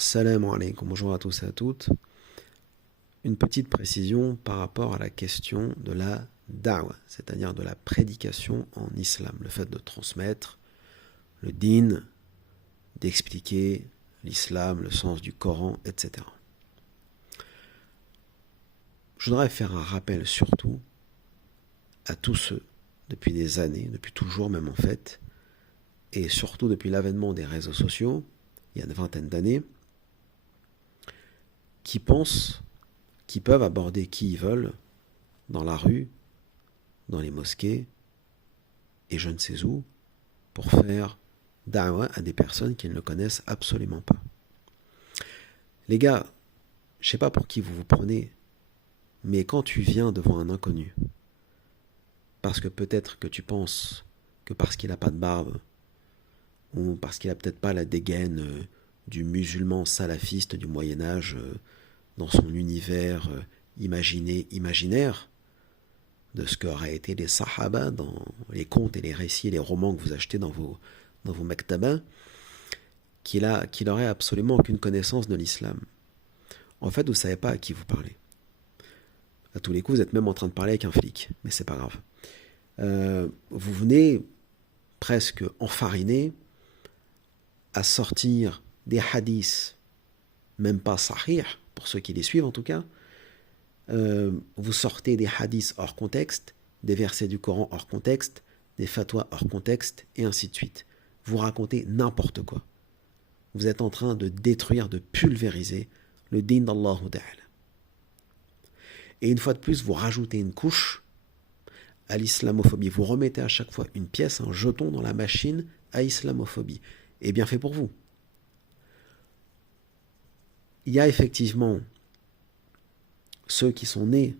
Salam alaikum, bonjour à tous et à toutes. Une petite précision par rapport à la question de la da'wa, c'est-à-dire de la prédication en islam, le fait de transmettre le din, d'expliquer l'islam, le sens du Coran, etc. Je voudrais faire un rappel surtout à tous ceux, depuis des années, depuis toujours même en fait, et surtout depuis l'avènement des réseaux sociaux, il y a une vingtaine d'années, qui pensent qu'ils peuvent aborder qui ils veulent dans la rue, dans les mosquées et je ne sais où pour faire da'wa à des personnes qu'ils ne connaissent absolument pas. Les gars, je ne sais pas pour qui vous vous prenez, mais quand tu viens devant un inconnu, parce que peut-être que tu penses que parce qu'il n'a pas de barbe, ou parce qu'il n'a peut-être pas la dégaine du musulman salafiste du Moyen-Âge dans son univers imaginaire, de ce qu'auraient été les sahaba dans les contes et les récits et les romans que vous achetez dans vos maktabas, qu'il aurait absolument aucune connaissance de l'islam. En fait, vous ne savez pas à qui vous parlez. À tous les coups, vous êtes même en train de parler avec un flic, mais c'est pas grave. Vous venez presque enfariné à sortir des hadiths, même pas sahih, pour ceux qui les suivent en tout cas. Vous sortez des hadiths hors contexte, des versets du Coran hors contexte, des fatwas hors contexte, et ainsi de suite. Vous racontez n'importe quoi. Vous êtes en train de détruire, de pulvériser le din d'Allah Ta'ala. Et une fois de plus, vous rajoutez une couche à l'islamophobie. Vous remettez à chaque fois une pièce, un jeton dans la machine à islamophobie. Et bien fait pour vous. Il y a effectivement ceux qui sont nés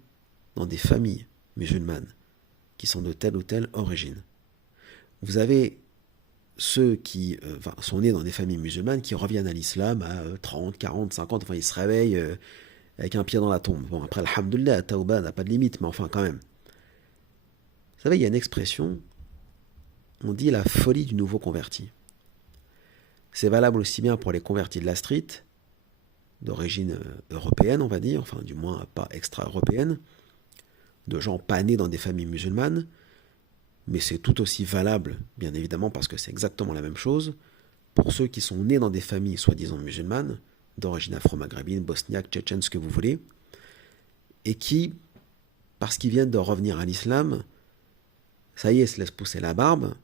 dans des familles musulmanes, qui sont de telle ou telle origine. Vous avez ceux qui sont nés dans des familles musulmanes qui reviennent à l'islam à 30, 40, 50, enfin ils se réveillent avec un pied dans la tombe. Bon, après, alhamdoulilah, Tauba n'a pas de limite, mais enfin quand même. Vous savez, il y a une expression, on dit la folie du nouveau converti. C'est valable aussi bien pour les convertis de la street, d'origine européenne, on va dire, enfin du moins pas extra-européenne, de gens pas nés dans des familles musulmanes, mais c'est tout aussi valable, bien évidemment, parce que c'est exactement la même chose, pour ceux qui sont nés dans des familles soi-disant musulmanes, d'origine afro-maghrébine, bosniaque, tchétchène, ce que vous voulez, et qui, parce qu'ils viennent de revenir à l'islam, ça y est, se laissent pousser la barbe,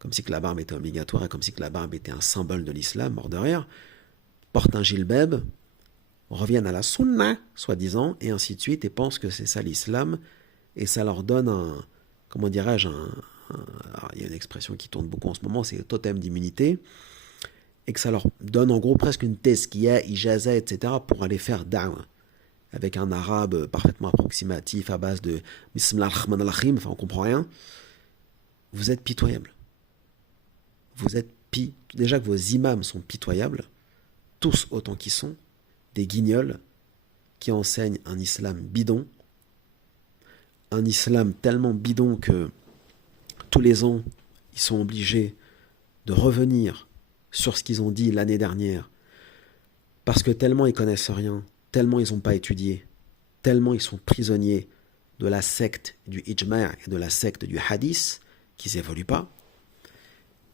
comme si que la barbe était obligatoire et comme si que la barbe était un symbole de l'islam, mort de rire, portent un gilbeb, reviennent à la sunna, soi-disant, et ainsi de suite, et pensent que c'est ça l'islam, et ça leur donne un, comment dirais-je, il y a une expression qui tourne beaucoup en ce moment, c'est le totem d'immunité, et que ça leur donne en gros presque une tezkiya, ijaza, etc., pour aller faire da'wa, avec un arabe parfaitement approximatif, à base de bismillah ar-rahman ar-rahim, enfin on comprend rien. Vous êtes pitoyable. Vous êtes déjà que vos imams sont pitoyables, tous autant qu'ils sont, des guignols qui enseignent un islam bidon, un islam tellement bidon que tous les ans, ils sont obligés de revenir sur ce qu'ils ont dit l'année dernière, parce que tellement ils connaissent rien, tellement ils n'ont pas étudié, tellement ils sont prisonniers de la secte du ijma' et de la secte du hadith, qu'ils n'évoluent pas,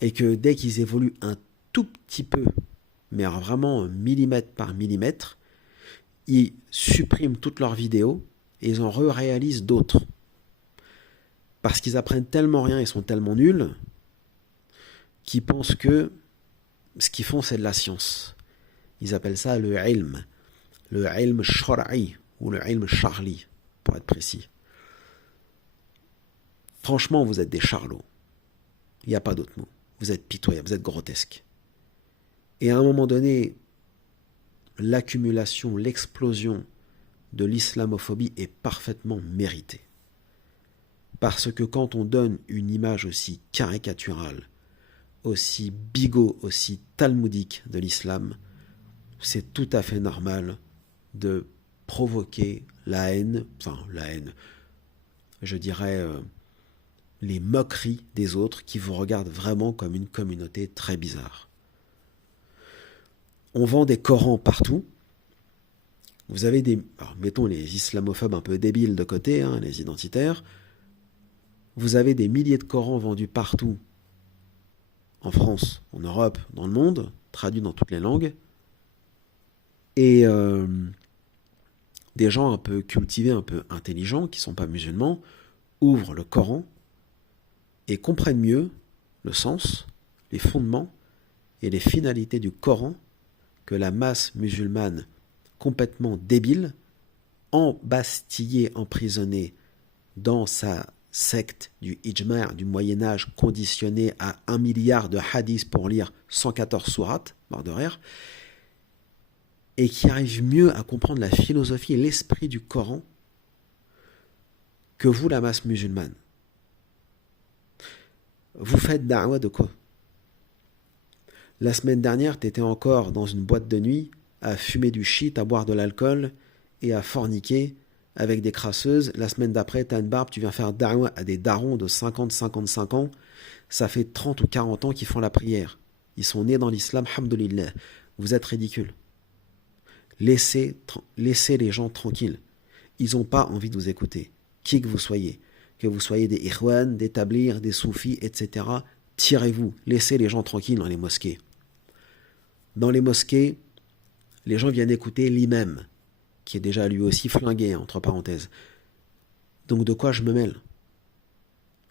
et que dès qu'ils évoluent un tout petit peu, mais vraiment millimètre par millimètre, ils suppriment toutes leurs vidéos et ils en réalisent d'autres. Parce qu'ils apprennent tellement rien, ils sont tellement nuls, qu'ils pensent que ce qu'ils font, c'est de la science. Ils appellent ça le ilm shar'i, ou le ilm charli, pour être précis. Franchement, vous êtes des charlots. Il n'y a pas d'autre mot. Vous êtes pitoyables, vous êtes grotesques. Et à un moment donné, l'accumulation, l'explosion de l'islamophobie est parfaitement méritée. Parce que quand on donne une image aussi caricaturale, aussi bigot, aussi talmudique de l'islam, c'est tout à fait normal de provoquer la haine, je dirais les moqueries des autres qui vous regardent vraiment comme une communauté très bizarre. On vend des Corans partout. Vous avez des... Alors, mettons les islamophobes un peu débiles de côté, hein, les identitaires. Vous avez des milliers de Corans vendus partout, en France, en Europe, dans le monde, traduits dans toutes les langues. Et des gens un peu cultivés, un peu intelligents, qui ne sont pas musulmans, ouvrent le Coran et comprennent mieux le sens, les fondements et les finalités du Coran que la masse musulmane complètement débile, embastillée, emprisonnée dans sa secte du ijma' du Moyen-Âge, conditionnée à 1 milliard de hadiths pour lire 114 sourates, mort de rire, et qui arrive mieux à comprendre la philosophie et l'esprit du Coran que vous, la masse musulmane. Vous faites da'wa de quoi? La semaine dernière, tu étais encore dans une boîte de nuit à fumer du shit, à boire de l'alcool et à forniquer avec des crasseuses. La semaine d'après, tu as une barbe, tu viens faire da'wa à des darons de 50-55 ans. Ça fait 30 ou 40 ans qu'ils font la prière. Ils sont nés dans l'islam, alhamdoulilah. Vous êtes ridicules. Laissez les gens tranquilles. Ils n'ont pas envie de vous écouter. Qui que vous soyez des ikhwan, des tablirs, des soufis, etc. Tirez-vous. Laissez les gens tranquilles dans les mosquées. Dans les mosquées, les gens viennent écouter l'imam, qui est déjà lui aussi flingué, entre parenthèses. Donc de quoi je me mêle?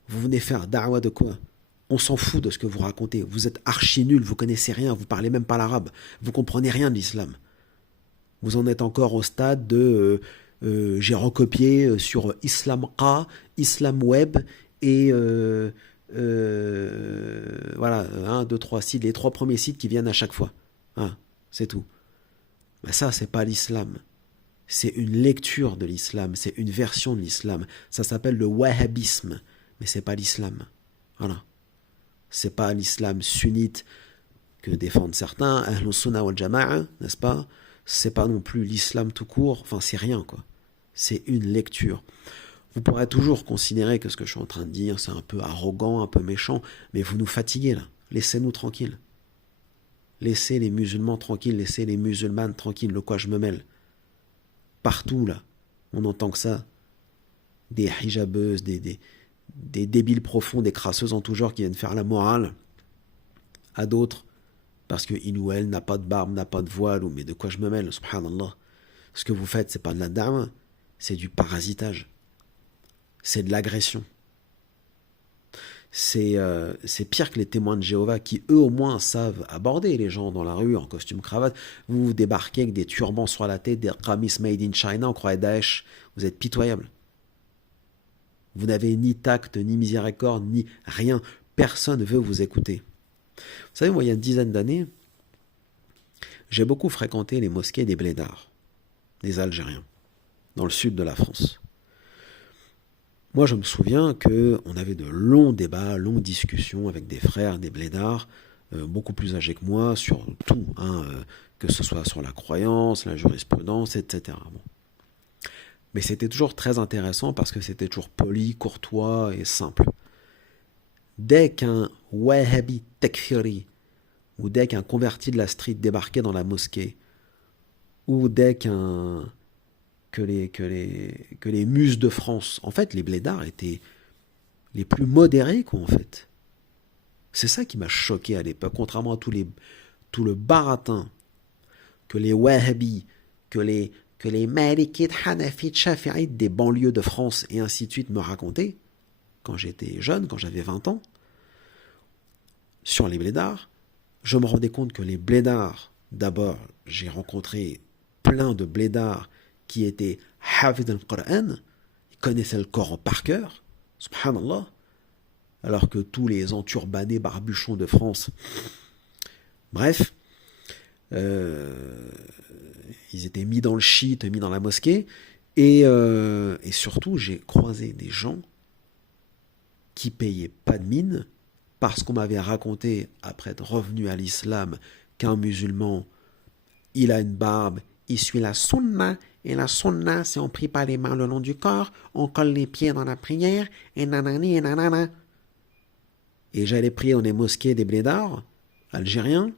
Vous venez faire da'wa de quoi? On s'en fout de ce que vous racontez. Vous êtes archi nul, vous connaissez rien, vous parlez même pas l'arabe. Vous comprenez rien de l'islam. Vous en êtes encore au stade de j'ai recopié sur Islamqa, Islam Web et voilà, 1, 2, 3 sites, les 3 premiers sites qui viennent à chaque fois. Hein, c'est tout. Mais ça, c'est pas l'islam. C'est une lecture de l'islam, c'est une version de l'islam. Ça s'appelle le wahhabisme, mais c'est pas l'islam. Voilà. C'est pas l'islam sunnite que défendent certains, Ahlus Sunnah wal Jama'a, n'est-ce pas? C'est pas non plus l'islam tout court, enfin c'est rien quoi. C'est une lecture. Vous pourrez toujours considérer que ce que je suis en train de dire, c'est un peu arrogant, un peu méchant, mais vous nous fatiguez là. Laissez-nous tranquilles. Laissez les musulmans tranquilles, laissez les musulmanes tranquilles, de quoi je me mêle. Partout là, on entend que ça. Des hijabeuses, des débiles profonds, des crasseuses en tout genre qui viennent faire la morale à d'autres, parce qu'il ou elle n'a pas de barbe, n'a pas de voile, ou mais de quoi je me mêle, subhanallah. Ce que vous faites, c'est pas de la da'wa, c'est du parasitage. C'est de l'agression. C'est pire que les témoins de Jéhovah qui, eux, au moins, savent aborder les gens dans la rue en costume cravate. Vous débarquez avec des turbans sur la tête, des qamis made in China, on croit Daesh. Vous êtes pitoyable. Vous n'avez ni tact, ni miséricorde, ni rien. Personne ne veut vous écouter. Vous savez, moi, il y a une dizaine d'années, j'ai beaucoup fréquenté les mosquées des blédards, des Algériens, dans le sud de la France. Moi, je me souviens qu'on avait de longs débats, longues discussions avec des frères, des blédards, beaucoup plus âgés que moi, sur tout, hein, que ce soit sur la croyance, la jurisprudence, etc. Bon. Mais c'était toujours très intéressant parce que c'était toujours poli, courtois et simple. Dès qu'un wahhabi takfiri, ou dès qu'un converti de la street débarquait dans la mosquée, ou dès que les muses de France, en fait, les blédards étaient les plus modérés, quoi, en fait. C'est ça qui m'a choqué à l'époque, contrairement à tout le baratin que les wahhabis, que les malikites, hanafites, shafi'ites des banlieues de France et ainsi de suite me racontaient, quand j'étais jeune, quand j'avais 20 ans, sur les blédards, je me rendais compte que les blédards, d'abord, j'ai rencontré plein de blédards qui étaient hafid al-Qur'an, ils connaissaient le Coran par cœur, subhanallah, alors que tous les enturbanés barbuchons de France, bref, ils étaient mis dans le shit, mis dans la mosquée, et surtout, j'ai croisé des gens qui payaient pas de mine, parce qu'on m'avait raconté, après être revenu à l'islam, qu'un musulman, il a une barbe, il suit la sunna, et la sunna, c'est on prie pas les mains le long du corps, on colle les pieds dans la prière, et nanani et nanana. Et j'allais prier dans les mosquées des blédards algériens.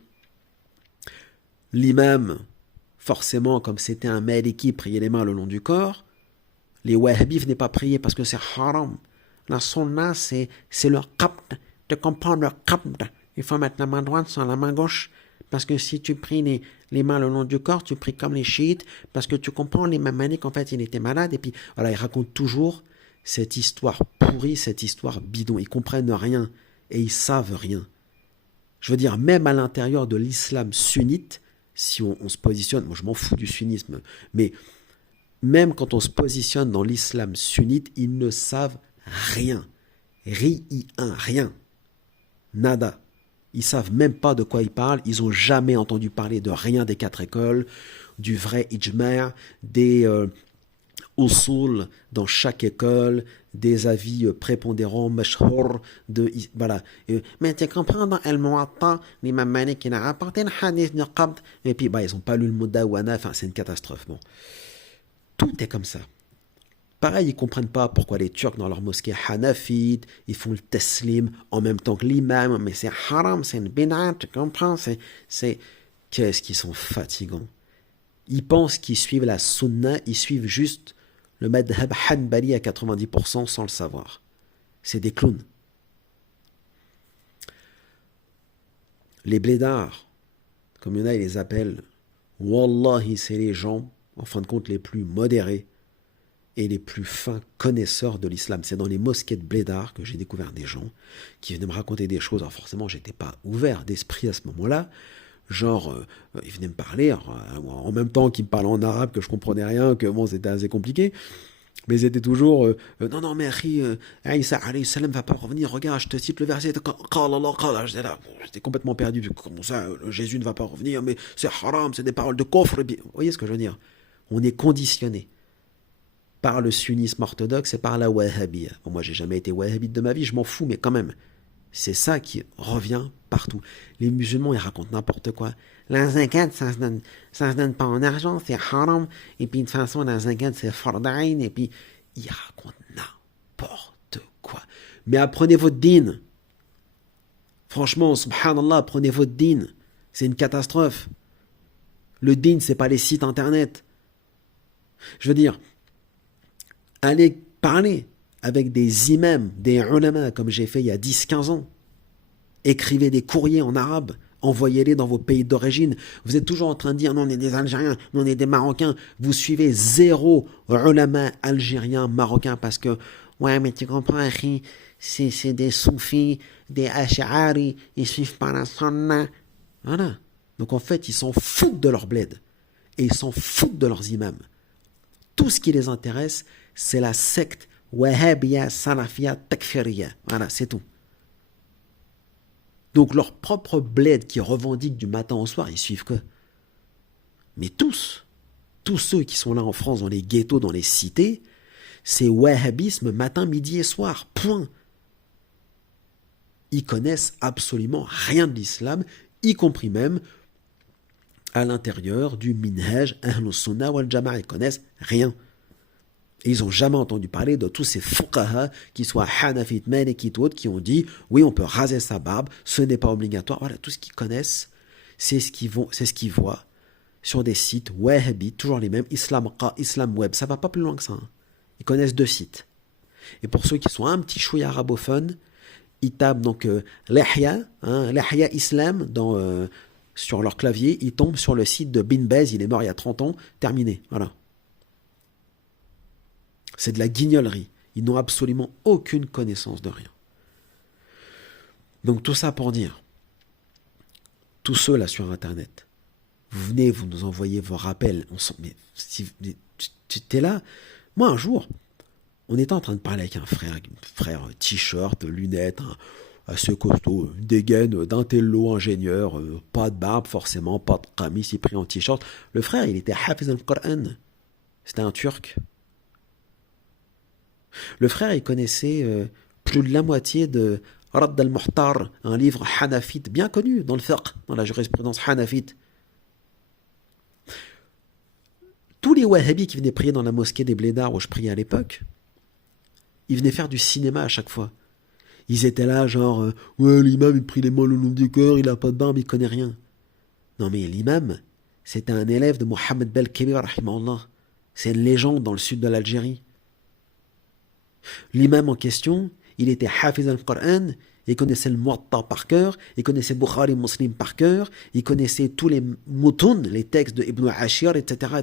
l'imam, forcément, comme c'était un maliki, priait les mains le long du corps, les wahhabis venaient pas prier parce que c'est haram. La sunna, c'est le qabd. Tu comprends le qabd? Il faut mettre la main droite sur la main gauche. Parce que si tu pries les mains le long du corps, tu pries comme les chiites. Parce que tu comprends, les mamaniques, en fait, il était malade. Et puis, voilà, ils racontent toujours cette histoire pourrie, cette histoire bidon. Ils comprennent rien et ils savent rien. Je veux dire, même à l'intérieur de l'islam sunnite, si on se positionne, moi je m'en fous du sunnisme, mais même quand on se positionne dans l'islam sunnite, ils ne savent rien. Rien. Nada. Ils savent même pas de quoi ils parlent. Ils n'ont jamais entendu parler de rien des 4 écoles, du vrai ijma', des usul dans chaque école, des avis prépondérants, mashhour, voilà. Mais tu comprends, dans Al-Muwatta, l'imam Malik, il a rapporté le hadith de Qabd, et puis, ils n'ont pas lu le Mudawwana, enfin, c'est une catastrophe, bon. Tout est comme ça. Pareil, ils comprennent pas pourquoi les Turcs, dans leur mosquée Hanafites, ils font le taslim en même temps que l'imam, mais c'est haram, c'est une bid'ah, tu comprends, qu'est-ce qu'ils sont fatigants. Ils pensent qu'ils suivent la sunna, ils suivent juste le madhab hanbali à 90% sans le savoir. C'est des clowns. Les blédards, comme il y en a, ils les appellent, wallahi, c'est les gens, en fin de compte, les plus modérés et les plus fins connaisseurs de l'islam. C'est dans les mosquées de blédards que j'ai découvert des gens qui venaient me raconter des choses. Alors forcément, j'étais pas ouvert d'esprit à ce moment-là. Genre, ils venaient me parler, en même temps qu'ils me parlaient en arabe, que je comprenais rien, que bon, c'était assez compliqué. Mais ils étaient toujours, non, mais Isa alayhi salam va pas revenir, regarde, je te cite le verset, j'étais là, j'étais complètement perdu, comment ça, Jésus ne va pas revenir, mais c'est haram, c'est des paroles de kofr. Vous voyez ce que je veux dire? On est conditionné par le sunnisme orthodoxe et par la wahhabiyya. Bon, moi, j'ai jamais été wahhabite de ma vie, je m'en fous, mais quand même, c'est ça qui revient partout. Les musulmans, ils racontent n'importe quoi. La zakat, ça se donne pas en argent, c'est haram. Et puis, de toute façon, la zakat, c'est fardain. Et puis, ils racontent n'importe quoi. Mais apprenez votre din. Franchement, subhanallah, apprenez votre din. C'est une catastrophe. Le din, c'est pas les sites internet. Je veux dire, allez parler avec des imams, des ulama, comme j'ai fait il y a 10-15 ans. Écrivez des courriers en arabe, envoyez-les dans vos pays d'origine. Vous êtes toujours en train de dire, non, on est des Algériens, non, on est des Marocains. Vous suivez 0 ulama algériens, marocains, parce que, ouais, mais tu comprends, c'est des soufis, des ash'ari, ils suivent pas la sunna. Voilà. Donc en fait, ils s'en foutent de leur bled. Et ils s'en foutent de leurs imams. Tout ce qui les intéresse, c'est la secte Wahhabiyya, Salafiyya, Takfiriyya. Voilà, c'est tout. Donc leur propre bled qui revendiquent du matin au soir, ils suivent que. Mais tous ceux qui sont là en France, dans les ghettos, dans les cités, c'est wahhabisme matin, midi et soir. Point. Ils connaissent absolument rien de l'islam, y compris même à l'intérieur du minhaj Ahlus Sunnah wal Jama'a. Ils connaissent rien. Et ils n'ont jamais entendu parler de tous ces fuqaha, qui soient hanafites, malikites ou autres, qui ont dit, oui, on peut raser sa barbe, ce n'est pas obligatoire. Voilà, tout ce qu'ils connaissent, c'est ce qu'ils voient sur des sites wahhabites, toujours les mêmes, Islam Web. Ça va pas plus loin que ça. Hein. Ils connaissent 2 sites. Et pour ceux qui sont un petit chouïa arabophones, ils tapent donc Lihya Islam sur leur clavier, ils tombent sur le site de Bin Baz, il est mort il y a 30 ans, terminé. Voilà. C'est de la guignolerie. Ils n'ont absolument aucune connaissance de rien. Donc tout ça pour dire, tous ceux là sur Internet, vous venez, vous nous envoyez vos rappels. Mais si tu es là, moi un jour, on était en train de parler avec un frère t-shirt, lunettes, assez costaud, une dégaine d'un télo ingénieur, pas de barbe forcément, pas de qamis, il pris en t-shirt. Le frère, il était hafiz al-Qur'an. C'était un Turc. Le frère, il connaissait plus de la moitié de Radd al-Muhtar, un livre hanafite bien connu dans le fiqh, dans la jurisprudence hanafite. Tous les wahhabis qui venaient prier dans la mosquée des blédards où je priais à l'époque, ils venaient faire du cinéma à chaque fois. Ils étaient là genre, ouais, l'imam il prie les mains le long du corps, il a pas de barbe, il connaît rien. Non mais l'imam, C'était un élève de Mohamed Belkebir, rahimahullah. C'est une légende dans le sud de l'Algérie. L'imam en question, il était hafiz al-Qur'an, il connaissait le Muwatta par cœur, il connaissait Bukhari Muslim par cœur, il connaissait tous les mutun, les textes de Ibn Ashir, etc.,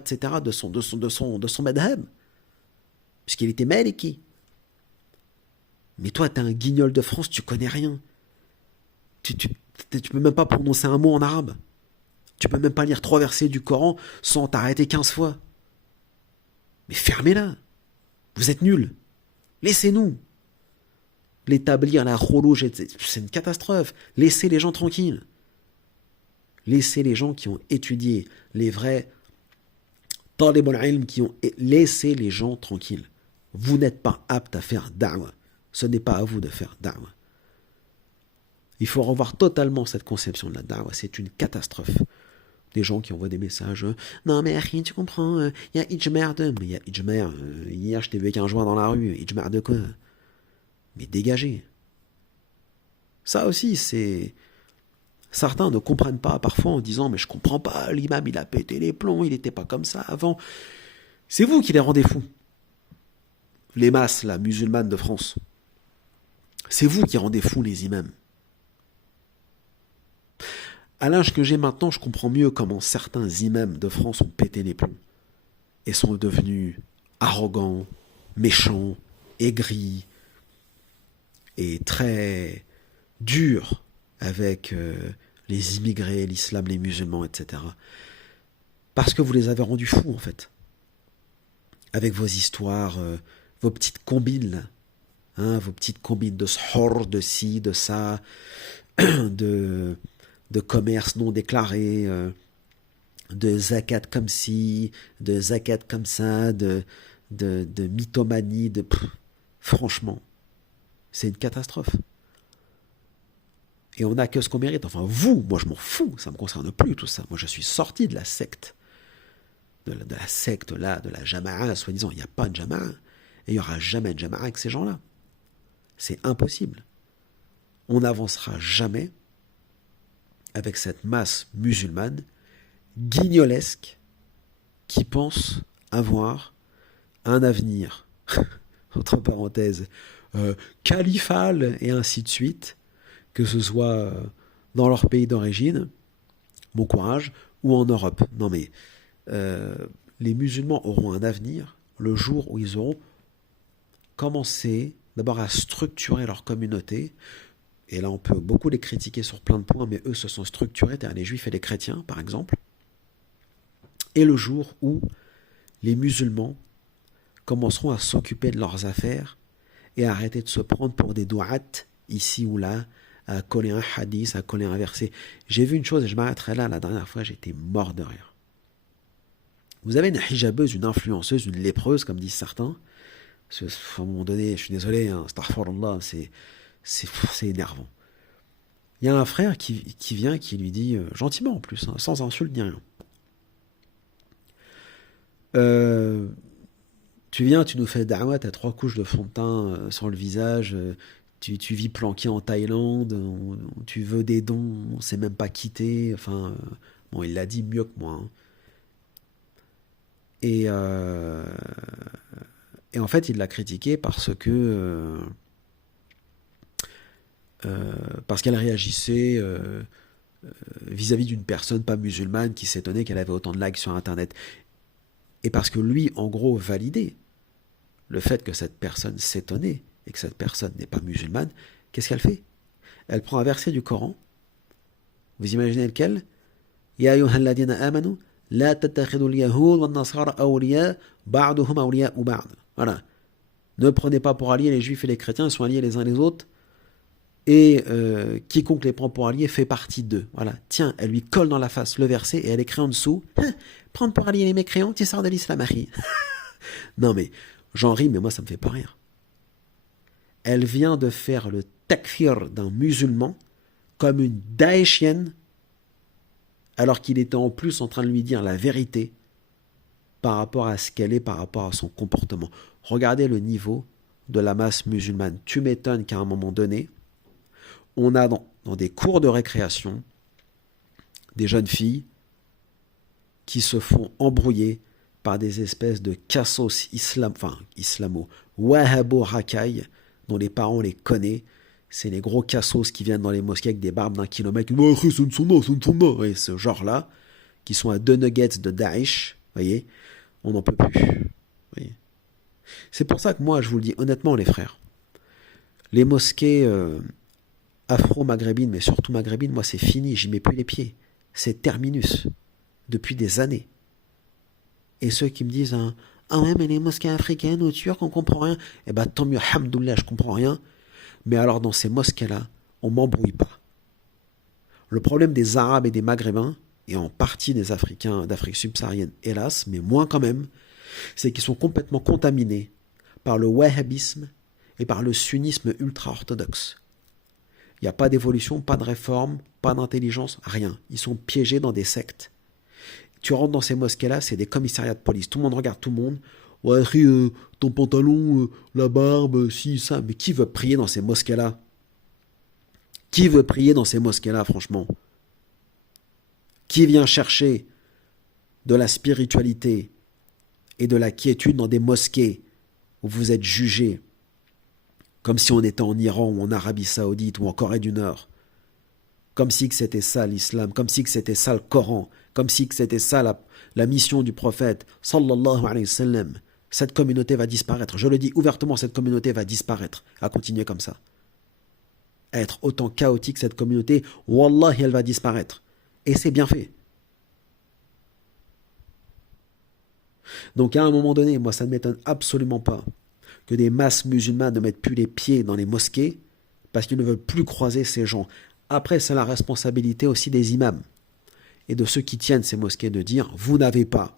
de son madhab. Puisqu'il était maliki. Mais toi, t'es un guignol de France, tu connais rien. Tu peux même pas prononcer un mot en arabe. Tu peux même pas lire 3 versets du Coran sans t'arrêter 15 fois. Mais fermez-la. Vous êtes nuls. Laissez-nous. L'établir, la khourouj, c'est une catastrophe. Laissez les gens tranquilles. Laissez les gens qui ont étudié, les vrais talib al-ilm qui ont... Laissez les gens tranquilles. Vous n'êtes pas apte à faire da'wah. Ce n'est pas à vous de faire da'wah. Il faut revoir totalement cette conception de la da'wah. C'est une catastrophe. Des gens qui envoient des messages. Non mais Akhi, tu comprends, il y a ijma' de... Mais il y a ijma'. Hier, je t'ai vu avec un joint dans la rue. Ijma' de quoi? Mais dégagez. Ça aussi, c'est... Certains ne comprennent pas parfois en disant mais je comprends pas, l'imam il a pété les plombs, il n'était pas comme ça avant. C'est vous qui les rendez fous. Les masses, là, musulmanes de France. C'est vous qui rendez fous les imams. À l'âge que j'ai maintenant, je comprends mieux comment certains imams de France ont pété les plombs et sont devenus arrogants, méchants, aigris et très durs avec les immigrés, l'islam, les musulmans, etc. Parce que vous les avez rendus fous, en fait. Avec vos histoires, vos petites combines, là. Hein, vos petites combines de shor, de ci, de ça, de commerce non déclaré, de zakat comme ci, de zakat comme ça, de mythomanie, franchement, c'est une catastrophe. Et on n'a que ce qu'on mérite. Enfin, vous, moi je m'en fous, ça ne me concerne plus tout ça. Moi je suis sorti de la secte. De la secte là, de la jama'a, soi-disant. Il n'y a pas de jama'a. Et il n'y aura jamais de jama'a avec ces gens-là. C'est impossible. On n'avancera jamais avec cette masse musulmane guignolesque qui pense avoir un avenir, entre parenthèses, califal et ainsi de suite, que ce soit dans leur pays d'origine, bon courage, ou en Europe. Non mais, les musulmans auront un avenir le jour où ils auront commencé d'abord à structurer leur communauté. Et là, on peut beaucoup les critiquer sur plein de points, mais eux se sont structurés, c'est-à-dire les juifs et les chrétiens, par exemple. Et le jour où les musulmans commenceront à s'occuper de leurs affaires et à arrêter de se prendre pour des douat, ici ou là, à coller un hadith, à coller un verset. J'ai vu une chose, et je m'arrêterai là, la dernière fois, j'étais mort de rire. Vous avez une hijabeuse, une influenceuse, une lépreuse, comme disent certains. À un moment donné, je suis désolé, hein, astaghfirullah, c'est énervant. Il y a un frère qui vient, qui lui dit, gentiment en plus, hein, sans insulte ni rien. Tu viens, tu nous fais da'wah, t'as 3 couches de fond de teint sur le visage, tu vis planqué en Thaïlande, tu veux des dons, on sait même pas quitter, enfin, bon, il l'a dit mieux que moi. Hein. Et en fait, il l'a critiqué parce qu'elle réagissait vis-à-vis d'une personne pas musulmane qui s'étonnait qu'elle avait autant de likes sur Internet. Et parce que lui, en gros, validait le fait que cette personne s'étonnait et que cette personne n'est pas musulmane, qu'est-ce qu'elle fait? Elle prend un verset du Coran. Vous imaginez lequel? Ya ayyuhal ladina amanu la tattakhidul yahud wan nasara awliya ba'duhum awliya'u ba'd. Voilà. Ne prenez pas pour alliés les juifs et les chrétiens, ils sont alliés les uns les autres. Et quiconque les prend pour alliés fait partie d'eux. Voilà. Tiens, elle lui colle dans la face le verset et elle écrit en dessous prendre pour alliés les mécréants, tu sors de l'islam, Harry. Non mais, j'en ris, mais moi ça me fait pas rire. Elle vient de faire le takfir d'un musulman comme une daeshienne, alors qu'il était en plus en train de lui dire la vérité par rapport à ce qu'elle est, par rapport à son comportement. Regardez le niveau de la masse musulmane. Tu m'étonnes qu'à un moment donné, on a dans des cours de récréation des jeunes filles qui se font embrouiller par des espèces de cassos islamo-wahhabo-racailles, dont les parents les connaissent. C'est les gros cassos qui viennent dans les mosquées avec des barbes d'1 kilomètre. Oh, ce ne sont pas. Et ce genre-là, qui sont à 2 nuggets de Daesh, voyez, on n'en peut plus. Voyez. C'est pour ça que moi, je vous le dis honnêtement, les frères, les mosquées afro-maghrébines, mais surtout maghrébines, moi, c'est fini, j'y mets plus les pieds. C'est terminus, depuis des années. Et ceux qui me disent, hein, ah ouais, mais les mosquées africaines ou turques, on comprend rien. Eh ben, tant mieux, hamdoullah, je comprends rien. Mais alors, dans ces mosquées-là, on m'embrouille pas. Le problème des Arabes et des Maghrébins, et en partie des Africains d'Afrique subsaharienne, hélas, mais moins quand même, c'est qu'ils sont complètement contaminés par le wahhabisme et par le sunnisme ultra-orthodoxe. Il n'y a pas d'évolution, pas de réforme, pas d'intelligence, rien. Ils sont piégés dans des sectes. Tu rentres dans ces mosquées-là, c'est des commissariats de police. Tout le monde regarde tout le monde. Ouais, ton pantalon, la barbe, si, ça. Mais qui veut prier dans ces mosquées-là? Qui veut prier dans ces mosquées-là, franchement? Qui vient chercher de la spiritualité et de la quiétude dans des mosquées où vous êtes jugés comme si on était en Iran ou en Arabie Saoudite ou en Corée du Nord? Comme si que c'était ça l'islam, comme si que c'était ça le Coran, comme si que c'était ça la mission du prophète, sallallahu alayhi wa sallam. Cette communauté va disparaître. Je le dis ouvertement, cette communauté va disparaître. À continuer comme ça. À être autant chaotique, cette communauté, wallahi, elle va disparaître. Et c'est bien fait. Donc à un moment donné, moi ça ne m'étonne absolument pas que des masses musulmanes ne mettent plus les pieds dans les mosquées parce qu'ils ne veulent plus croiser ces gens. Après, c'est la responsabilité aussi des imams et de ceux qui tiennent ces mosquées de dire « Vous n'avez pas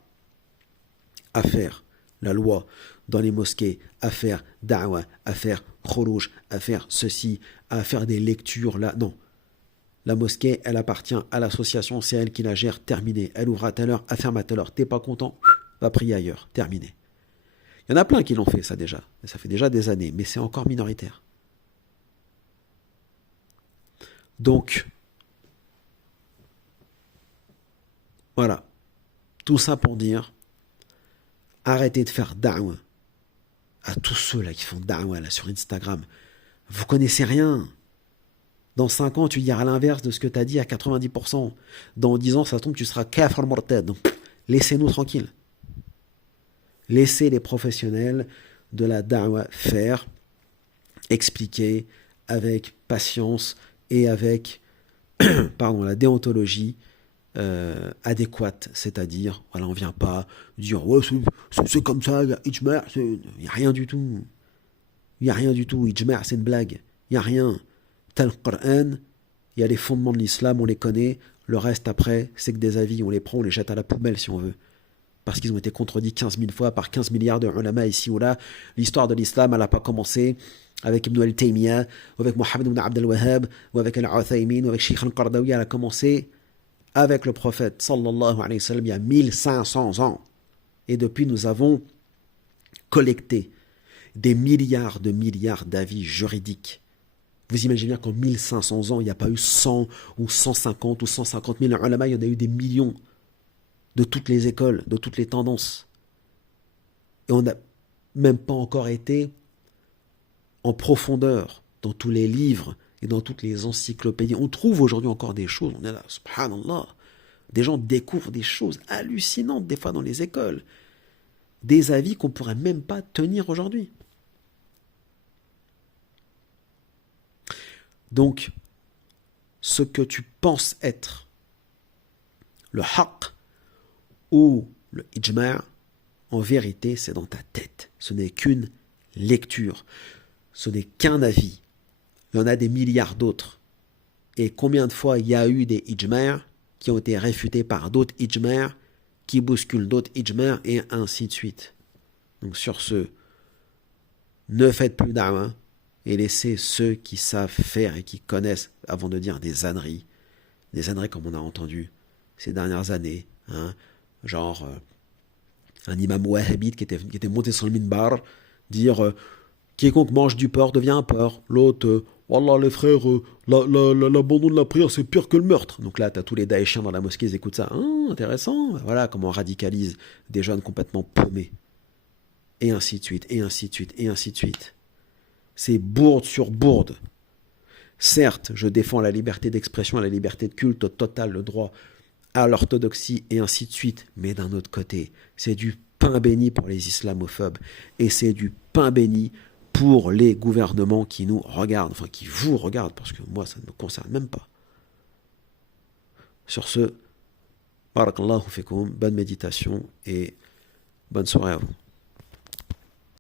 à faire la loi dans les mosquées, à faire da'wah, à faire khuruj, à faire ceci, à faire des lectures là. » Non. La mosquée, elle appartient à l'association, c'est elle qui la gère, terminé. Elle ouvre à telle heure, elle ferme à telle heure. T'es pas content, va prier ailleurs, terminé. Il y en a plein qui l'ont fait ça déjà. Ça fait déjà des années, mais c'est encore minoritaire. Donc, voilà. Tout ça pour dire, arrêtez de faire da'wah à tous ceux là qui font da'wah là sur Instagram. Vous connaissez rien. Dans 5 ans, tu diras l'inverse de ce que tu as dit à 90%. Dans 10 ans, ça tombe, tu seras kafir morted. Donc, laissez-nous tranquilles. Laissez les professionnels de la da'wah faire, expliquer avec patience et avec la déontologie adéquate. C'est-à-dire, voilà, on ne vient pas dire ouais, c'est comme ça, il y a ijma', il n'y a rien du tout. Il n'y a rien du tout. Ijma', c'est une blague. Il n'y a rien. T'as le Coran, il y a les fondements de l'islam, on les connaît. Le reste, après, c'est que des avis. On les prend, on les jette à la poubelle, si on veut. Parce qu'ils ont été contredits 15 000 fois par 15 milliards de ulama ici ou là. L'histoire de l'islam, elle n'a pas commencé avec Ibn al-Taymiyyah, ou avec Mohammed ibn Abd al-Wahhab, ou avec al-Uthaymin, ou avec Sheikh al-Qardawi. Elle a commencé avec le prophète, sallallahu alayhi wa sallam, il y a 1500 ans. Et depuis, nous avons collecté des milliards d'avis juridiques. Vous imaginez bien qu'en 1500 ans, il n'y a pas eu 100 ou 150 ou 150 000 ulama, il y en a eu des millions de toutes les écoles, de toutes les tendances. Et on n'a même pas encore été en profondeur dans tous les livres et dans toutes les encyclopédies. On trouve aujourd'hui encore des choses, on est là, subhanallah. Des gens découvrent des choses hallucinantes des fois dans les écoles. Des avis qu'on ne pourrait même pas tenir aujourd'hui. Donc, ce que tu penses être le haqq ou le ijma', en vérité, c'est dans ta tête. Ce n'est qu'une lecture. Ce n'est qu'un avis. Il y en a des milliards d'autres. Et combien de fois il y a eu des ijma' qui ont été réfutés par d'autres ijma' qui bousculent d'autres ijma' et ainsi de suite. Donc sur ce, ne faites plus da'wah et laissez ceux qui savent faire et qui connaissent, avant de dire des âneries comme on a entendu ces dernières années, hein, genre un imam wahhabite qui était monté sur le minbar, dire quiconque mange du porc devient un porc, l'autre Wallah, les frères, l'abandon de la prière, c'est pire que le meurtre. Donc là, tu as tous les Daeshiens dans la mosquée, ils écoutent ça. Ah, intéressant. Voilà comment on radicalise des jeunes complètement paumés. Et ainsi de suite, et ainsi de suite, et ainsi de suite. C'est bourde sur bourde. Certes, je défends la liberté d'expression, la liberté de culte totale, le droit à l'orthodoxie, et ainsi de suite. Mais d'un autre côté, c'est du pain béni pour les islamophobes. Et c'est du pain béni pour les gouvernements qui nous regardent, enfin qui vous regardent, parce que moi, ça ne me concerne même pas. Sur ce, barakallahu fikum, bonne méditation et bonne soirée à vous.